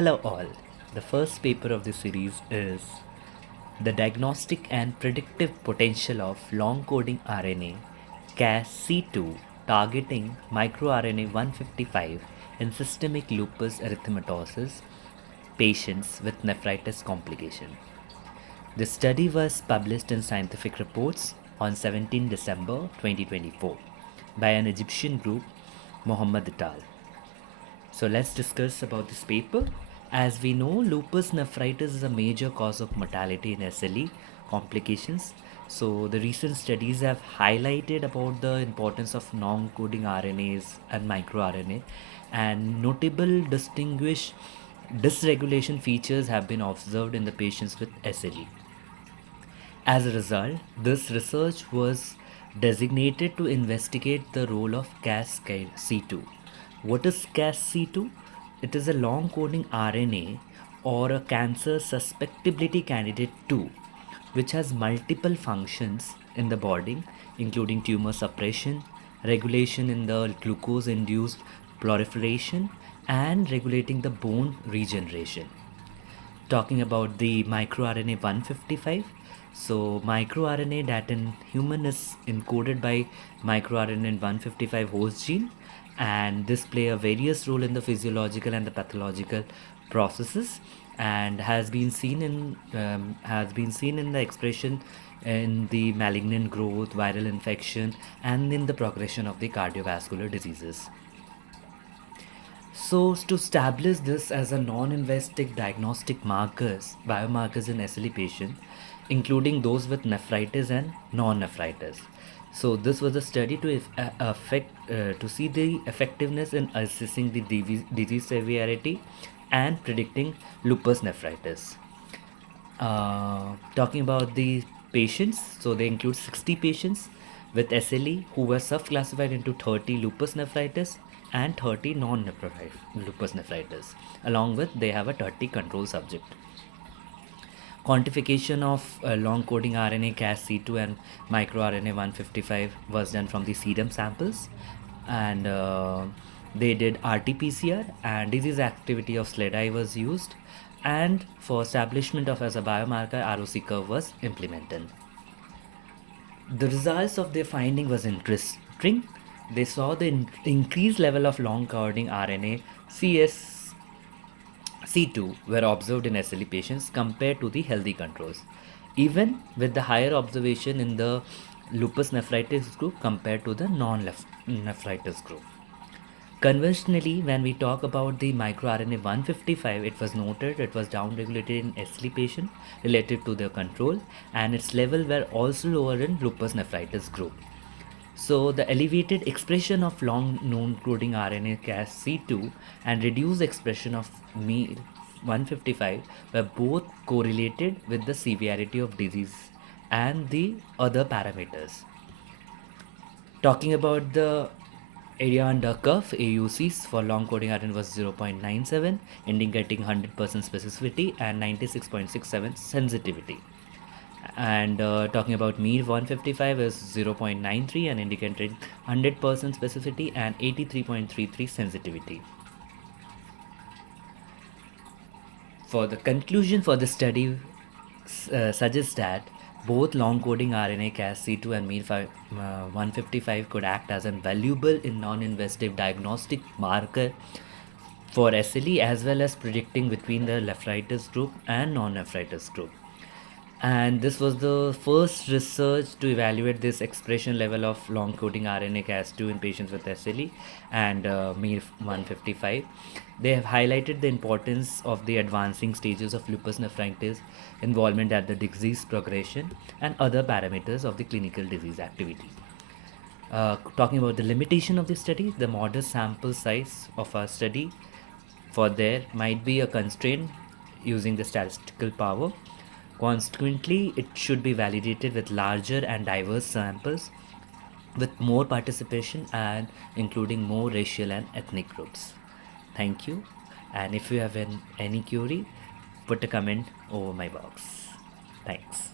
Hello all. The first paper of the series is The Diagnostic and Predictive Potential of Long Coding RNA Cas-C2 targeting microRNA 155 in systemic lupus erythematosus patients with nephritis complication. The study was published in Scientific Reports on 17 December 2024 by an Egyptian group, Mohammed et al. So let's discuss about this paper. As we know, lupus nephritis is a major cause of mortality in SLE complications. So the recent studies have highlighted about the importance of non-coding RNAs and microRNA, and notable distinguished dysregulation features have been observed in the patients with SLE. As a result, this research was designated to investigate the role of Cas-C2. What is Cas-C2? It is a long coding RNA or a cancer susceptibility candidate 2, which has multiple functions in the body, including tumor suppression, regulation in the glucose induced proliferation, and regulating the bone regeneration. Talking about the microRNA 155. So microRNA that in human is encoded by microRNA 155 host gene, and this play a various role in the physiological and the pathological processes, and has been seen in the expression in the malignant growth, viral infection, and in the progression of the cardiovascular diseases. So, to establish this as a non-invasive diagnostic biomarkers in SLE patient, including those with nephritis and non-nephritis. So, this was a study to see the effectiveness in assessing the disease severity and predicting lupus nephritis. Talking about the patients, so they include 60 patients with SLE who were subclassified into 30 lupus nephritis and 30 lupus nephritis. Along with, they have a 30 control subject. Quantification of long coding RNA Cas-C2 and microRNA 155 was done from the serum samples, and they did RT-PCR, and disease activity of SLEDI was used, and for establishment of as a biomarker, ROC curve was implemented. The results of their finding was interesting. They saw the increased level of long coding RNA C2 were observed in SLE patients compared to the healthy controls, even with the higher observation in the lupus nephritis group compared to the non-nephritis group. Conventionally, when we talk about the microRNA 155, it was noted it was downregulated in SLE patient related to the control, and its level were also lower in lupus nephritis group. So the elevated expression of long non-coding RNA Cas-C2 and reduced expression of MIR155 were both correlated with the severity of disease and the other parameters. Talking about the area under curve, AUCs for long coding RNA was 0.97, indicating 100% specificity and 96.67 sensitivity. And talking about MIR 155 is 0.93 and indicated 100% specificity and 83.33 sensitivity. For the conclusion for the study suggests that both long coding RNA Cas-C2 and MIR 155 could act as a valuable in non-invasive diagnostic marker for SLE, as well as predicting between the nephritis group and non-nephritis group. And this was the first research to evaluate this expression level of long coding RNA Cas2 in patients with SLE and MIR 155. They have highlighted the importance of the advancing stages of lupus nephritis, involvement at the disease progression, and other parameters of the clinical disease activity. Talking about the limitation of the study, the modest sample size of our study for there might be a constraint using the statistical power. Consequently, it should be validated with larger and diverse samples with more participation and including more racial and ethnic groups. Thank you. And if you have any query, put a comment over my box. Thanks.